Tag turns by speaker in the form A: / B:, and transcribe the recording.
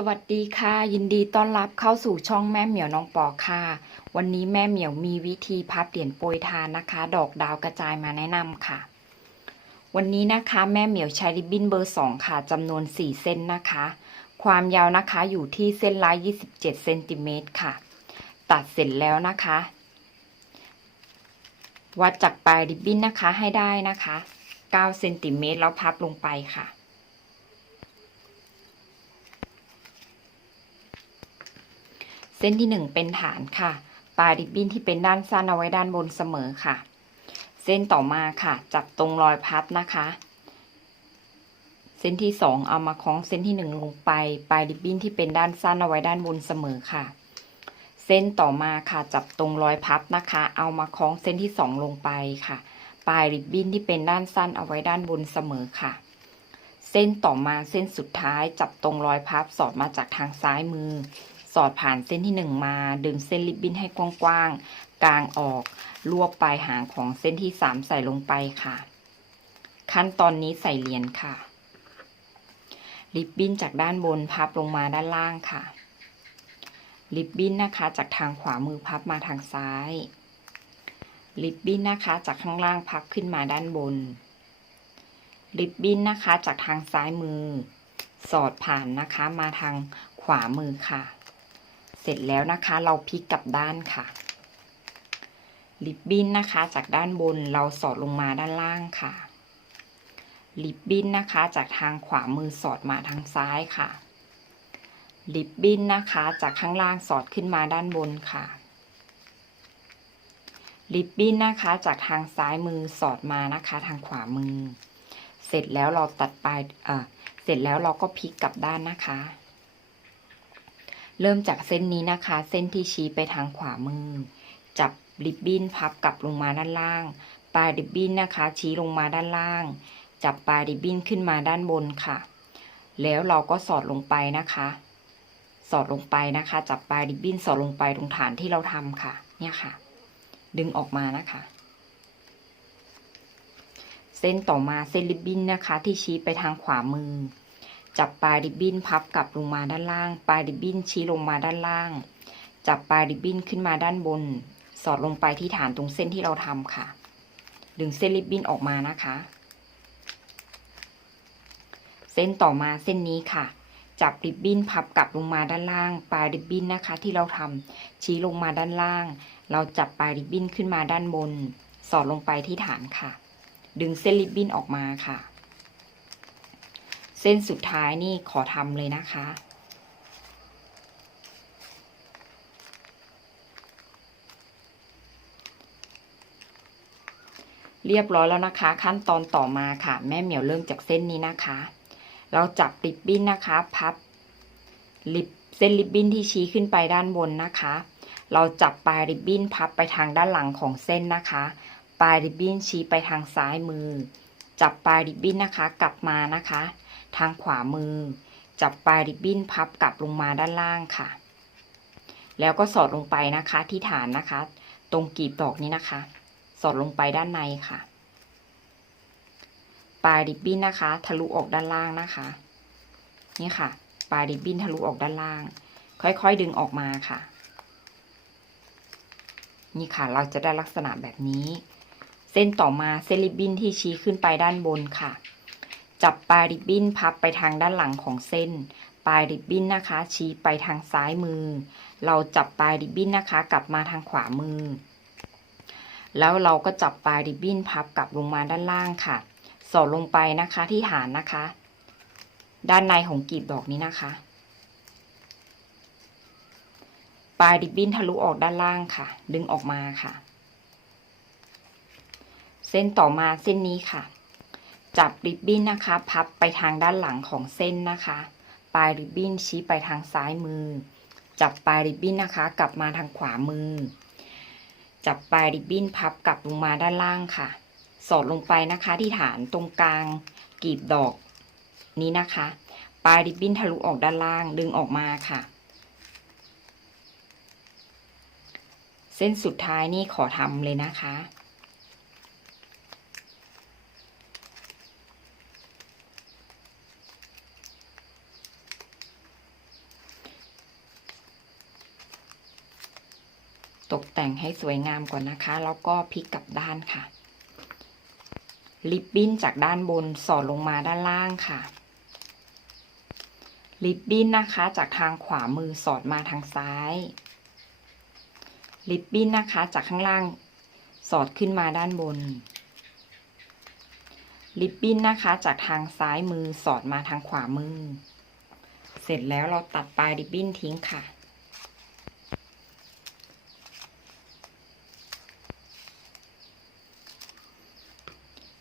A: สวัสดีค่ะ ยินดีต้อนรับเข้าสู่ช่องแม่เหมียวน้องปอค่ะ วันนี้แม่เหมียวมีวิธีพับเหรียญโปรยทานนะคะ ดอกดาวกระจายมาแนะนำค่ะ วันนี้นะคะแม่เหมียวใช้ริบบิ้นเบอร์สองค่ะจำนวน4เส้นนะคะ ความยาวนะคะอยู่ที่เส้นละ27เซนติเมตรค่ะ ตัดเสร็จแล้วนะคะ วัดจากปลายริบบิ้นนะคะให้ได้นะคะ9เซนติเมตรแล้วพับลงไปค่ะ เส้นที่หนึ่งเป็นฐานค่ะปลายริบบิ้นที่เป็นด้านสั้นเอาไว้ด้านบนเสมอค่ะ เส้นต่อมาค่ะ จับตรงรอยพับนะคะ เส้นที่สองเอามาคล้องเส้นที่หนึ่งลงไปปลายริบบิ้นที่เป็นด้านสั้นเอาไว้ด้านบนเสมอค่ะ เส้นต่อมาค่ะ จับตรงรอยพับนะคะ เอามาคล้องเส้นที่สองลงไปค่ะปลายริบบิ้นที่เป็นด้านสั้นเอาไว้ด้านบนเสมอค่ะ เส้นต่อมาเส้นสุดท้าย จับตรงรอยพับสอดมาจากทางซ้ายมือ อดผ่านเส้นที่หนึ่งมา ดึงเส้นริบบิ้นให้กว้างๆกลางออก รวบปลายหางของเส้นที่สามใส่ลงไปค่ะ ขั้นตอนนี้ใส่เหรียญค่ะ ริบบิ้นจากด้านบนพับลงมาด้านล่างค่ะ ริบบิ้นนะคะ จากทางขวามือพับมาทางซ้าย ริบบิ้นนะคะ จากข้างล่างพับขึ้นมาด้านบน ริบบิ้นนะคะ จากทางซ้ายมือ สอดผ่านนะคะมาทางขวามือค่ะ ร็จแล้วนะคะ เราพลิกกลับด้านค่ะ ริบบิ้นนะคะ จากด้านบนเราสอดลงมาด้านล่างค่ะ ริบบิ้นนะคะ จากทางขวามือสอดมาทางซ้ายค่ะ ริบบิ้นนะคะ จากข้างล่างสอดขึ้นมาด้านบนค่ะ ริบบิ้นนะคะ จากทางซ้ายมือสอดมานะคะ ทางขวามือ เสร็จแล้วเราตัดปลายเออเสร็จแล้วเราก็พลิกกลับด้านนะคะ เริ่มจากเส้นนี้นะคะ เส้นที่ชี้ไปทางขวามือ จับริบบิ้นพับกลับลงมาด้านล่าง ปลายริบบิ้นนะคะ ชี้ลงมาด้านล่าง จับปลายริบบิ้นขึ้นมาด้านบนค่ะ แล้วเราก็สอดลงไปนะคะ สอดลงไปนะคะ จับปลายริบบิ้นสอดลงไปตรงฐานที่เราทำค่ะ เนี่ยค่ะ ดึงออกมานะคะ เส้นต่อมาเส้นริบบิ้นนะคะ ที่ชี้ไปทางขวามือ จับปลายริบบิ้นพับกลับลงมาด้านล่าง ปลายริบบิ้นชี้ลงมาด้านล่าง จับปลายริบบิ้นขึ้นมาด้านบน สอดลงไปที่ฐานตรงเส้นที่เราทำค่ะ ดึงเส้นริบบิ้นออกมานะคะ เส้นต่อมาเส้นนี้ค่ะ จับริบบิ้นพับกลับลงมาด้านล่าง ปลายริบบิ้นนะคะ ที่เราทำชี้ลงมาด้านล่าง เราจับปลายริบบิ้นขึ้นมาด้านบน สอดลงไปที่ฐานค่ะ ดึงเส้นริบบิ้นออกมาค่ะ เส้นสุดท้ายนี่ขอทำเลยนะคะ เรียบร้อยแล้วนะคะ ขั้นตอนต่อมาค่ะ แม่เหมียวเริ่มจากเส้นนี้นะคะ เราจับริบบิ้นนะคะ พับริบเส้นริบบิ้นที่ชี้ขึ้นไปด้านบนนะคะ เราจับปลายริบบิ้นพับไปทางด้านหลังของเส้นนะคะ ปลายริบบิ้นชี้ไปทางซ้ายมือ จับปลายริบบิ้นนะคะ กลับมานะคะ ทางขวามือ จับปลายริบบิ้นพับกลับลงมาด้านล่างค่ะ แล้วก็สอดลงไปนะคะที่ฐานนะคะ ตรงกีบดอกนี้นะคะ สอดลงไปด้านในค่ะ ปลายริบบิ้นนะคะ ทะลุออกด้านล่างนะคะ นี่ค่ะ ปลายริบบิ้นทะลุออกด้านล่าง ค่อยๆดึงออกมาค่ะ นี่ค่ะ เราจะได้ลักษณะแบบนี้ เส้นต่อมาเส้นริบบิ้นที่ชี้ขึ้นไปด้านบนค่ะ จับปลายริบบิ้นพับไปทางด้านหลังของเส้น ปลายริบบิ้นนะคะ ชี้ไปทางซ้ายมือ เราจับปลายริบบิ้นนะคะ กลับมาทางขวามือ แล้วเราก็จับปลายริบบิ้นพับกลับลงมาด้านล่างค่ะ สอดลงไปนะคะที่ฐานนะคะ ด้านในของกลีบดอกนี้นะคะ ปลายริบบิ้นทะลุออกด้านล่างค่ะ ดึงออกมาค่ะ เส้นต่อมาเส้นนี้ค่ะ จับริบบิ้นนะคะ พับไปทางด้านหลังของเส้นนะคะ ปลายริบบิ้นชี้ไปทางซ้ายมือ จับปลายริบบิ้นนะคะ กลับมาทางขวามือ จับปลายริบบิ้นพับกลับลงมาด้านล่างค่ะ สอดลงไปนะคะที่ฐานตรงกลางกลีบดอกนี้นะคะ ปลายริบบิ้นทะลุออกด้านล่างดึงออกมาค่ะ เส้นสุดท้ายนี่ขอทำเลยนะคะ ตกแต่งให้สวยงามก่อนนะคะ แล้วก็พลิกกลับด้านค่ะ ริบบิ้นจากด้านบนสอดลงมาด้านล่างค่ะ ริบบิ้นนะคะจากทางขวามือสอดมาทางซ้าย ริบบิ้นนะคะจากข้างล่างสอดขึ้นมาด้านบน ริบบิ้นนะคะจากทางซ้ายมือสอดมาทางขวามือ เสร็จแล้วเราตัดปลายริบบิ้นทิ้งค่ะ